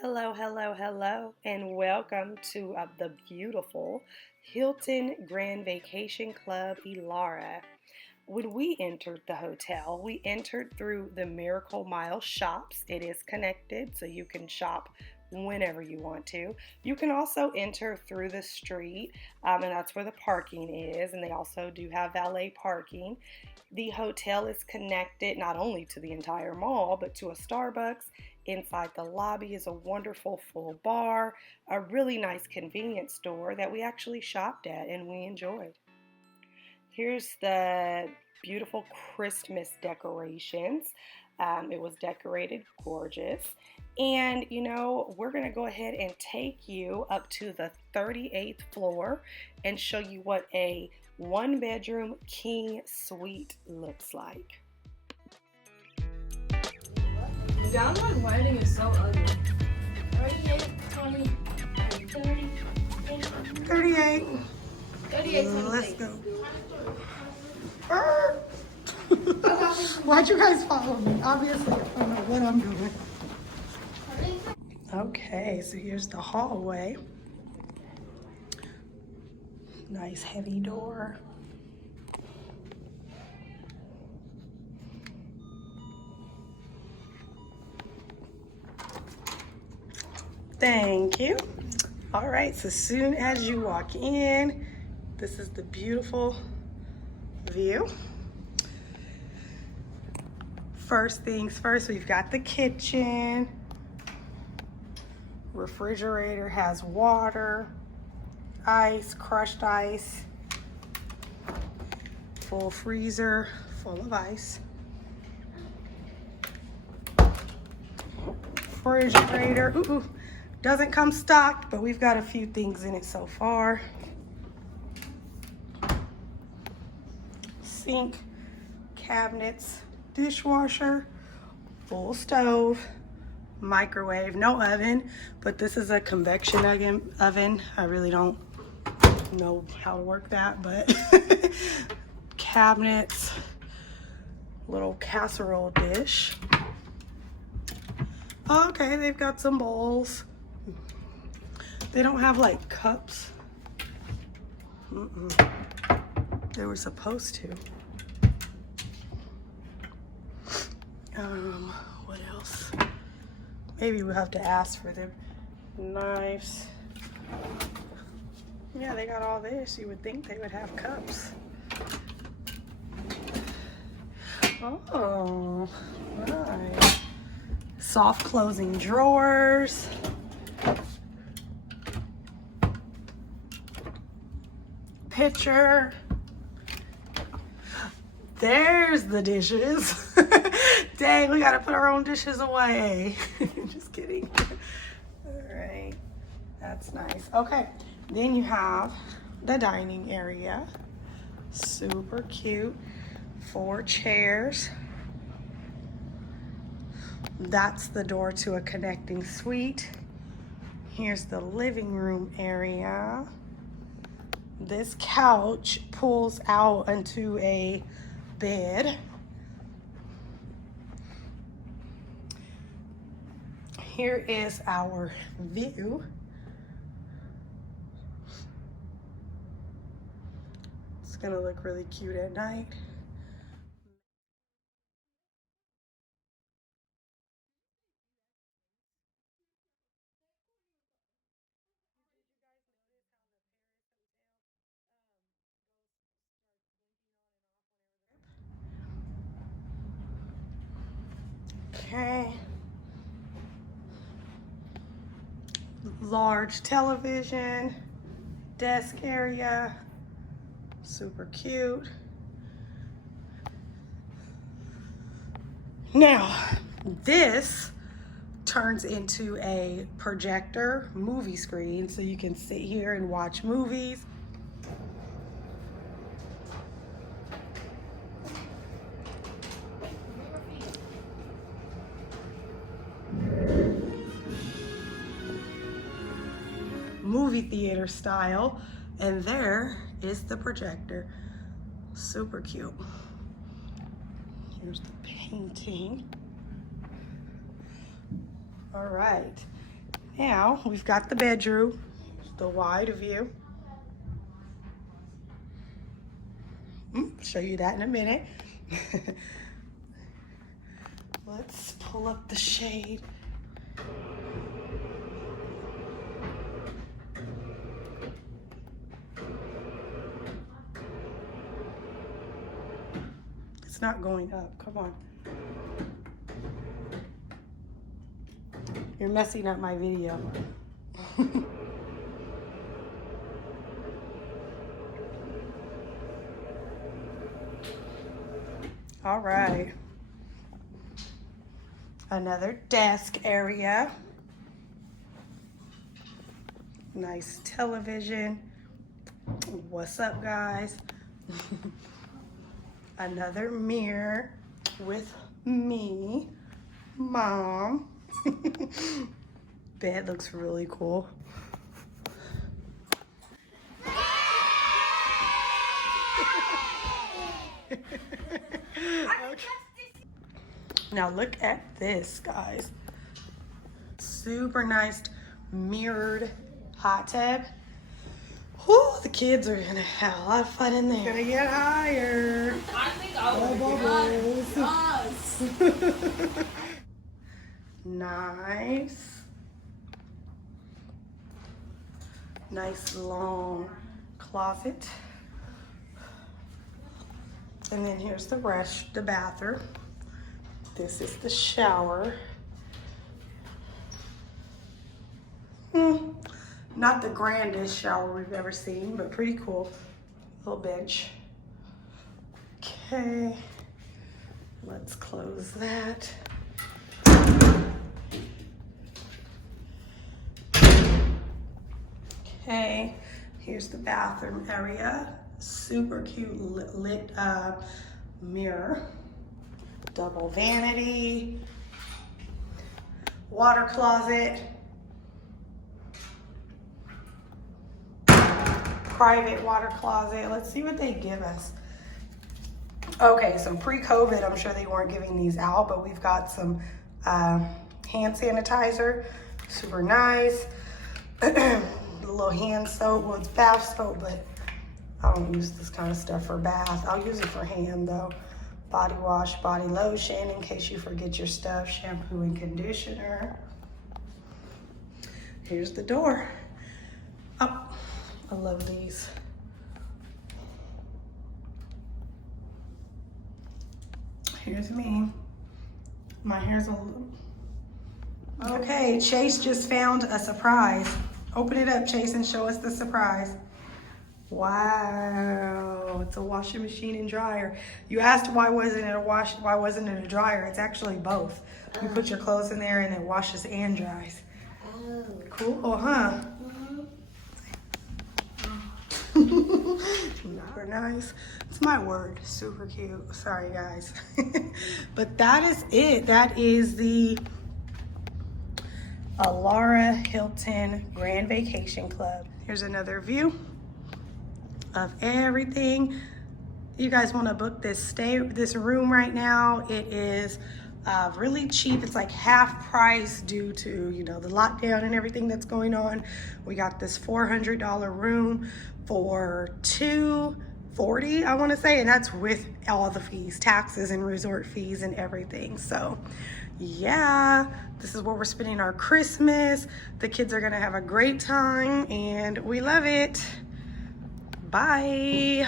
Hello, hello, hello, and welcome to the beautiful Hilton Grand Vacation Club Elara. When we entered the hotel, we entered through the Miracle Mile shops. It is connected, so you can shop whenever you want to. You can also enter through the street, and that's where the parking is, and they also do have valet parking. The hotel is connected not only to the entire mall, but to a Starbucks. Inside the lobby is a wonderful full bar, a really nice convenience store that we actually shopped at and we enjoyed. Here's the beautiful Christmas decorations. It was decorated gorgeous. And we're going to go ahead and take you up to the 38th floor and show you what a one bedroom king suite looks like. Downtown lighting is so ugly. 38, 20, 30, 38. 38, Let's go. Why'd you guys follow me? Obviously, I don't know what I'm doing. Okay, so here's the hallway. Nice heavy door. Thank you. All right, so as soon as you walk in, this is the beautiful view. First things first, we've got the kitchen. Refrigerator has water, ice, crushed ice. Full freezer full of ice. Refrigerator, doesn't come stocked, but we've got a few things in it so far. Sink, cabinets, dishwasher, full stove, microwave, no oven, but this is a convection oven. I really don't know how to work that, but cabinets, little casserole dish. Okay, they've got some bowls. They don't have like cups. They were supposed to. What else? Maybe we'll have to ask for them. Knives. Yeah, they got all this. You would think they would have cups. Oh, nice. Soft closing drawers. Pitcher. There's the dishes. Dang, we gotta put our own dishes away. Just kidding. All right, that's nice. Okay, then you have the dining area. Super cute. 4 chairs. That's the door to a connecting suite. Here's the living room area. This couch pulls out into a bed. Here is our view. It's gonna look really cute at night. Okay. Large television, desk area, super cute. Now, this turns into a projector movie screen, so you can sit here and watch movies. Movie theater style, and there is the projector. Super cute. Here's the painting. All right, Now we've got the bedroom, the wide view. Show you that in a minute. Let's pull up the shade. It's not going up, come on. You're messing up my video. All right. Another desk area. Nice television. What's up, guys? Another mirror with me, Mom. Bed looks really cool. Now look at this, guys. Super nice mirrored hot tub. Whew, the kids are gonna have a lot of fun in there. Gonna get higher. I think I would Nice. Nice long closet. And then here's the bathroom. This is the shower. Not the grandest shower we've ever seen, but pretty cool. Little bench. Okay, let's close that. Okay, here's the bathroom area. Super cute lit mirror. Double vanity. Water closet. Private water closet. Let's see what they give us. Okay, so pre-COVID, I'm sure they weren't giving these out, but we've got some hand sanitizer. Super nice. A little hand soap. Well, it's bath soap, but I don't use this kind of stuff for bath. I'll use it for hand though. Body wash, body lotion in case you forget your stuff, shampoo and conditioner. Here's the door. Oh, I love these. Here's me. My hair's a little... Okay, Chase just found a surprise. Open it up, Chase, and show us the surprise. Wow, it's a washing machine and dryer. You asked why wasn't it a dryer? It's actually both. You put your clothes in there and it washes and dries. Oh. Cool, huh? Super nice. It's my word. Super cute. Sorry, guys. But that is it. That is the Elara Hilton Grand Vacation Club. Here's another view of everything. You guys want to book this room right now? It is really cheap. It's like half price due to, you know, the lockdown and everything that's going on. We got this $400 room for $240, I want to say, and that's with all the fees, taxes and resort fees and everything. So yeah, this is where we're spending our Christmas. The kids are gonna have a great time and we love it. Bye.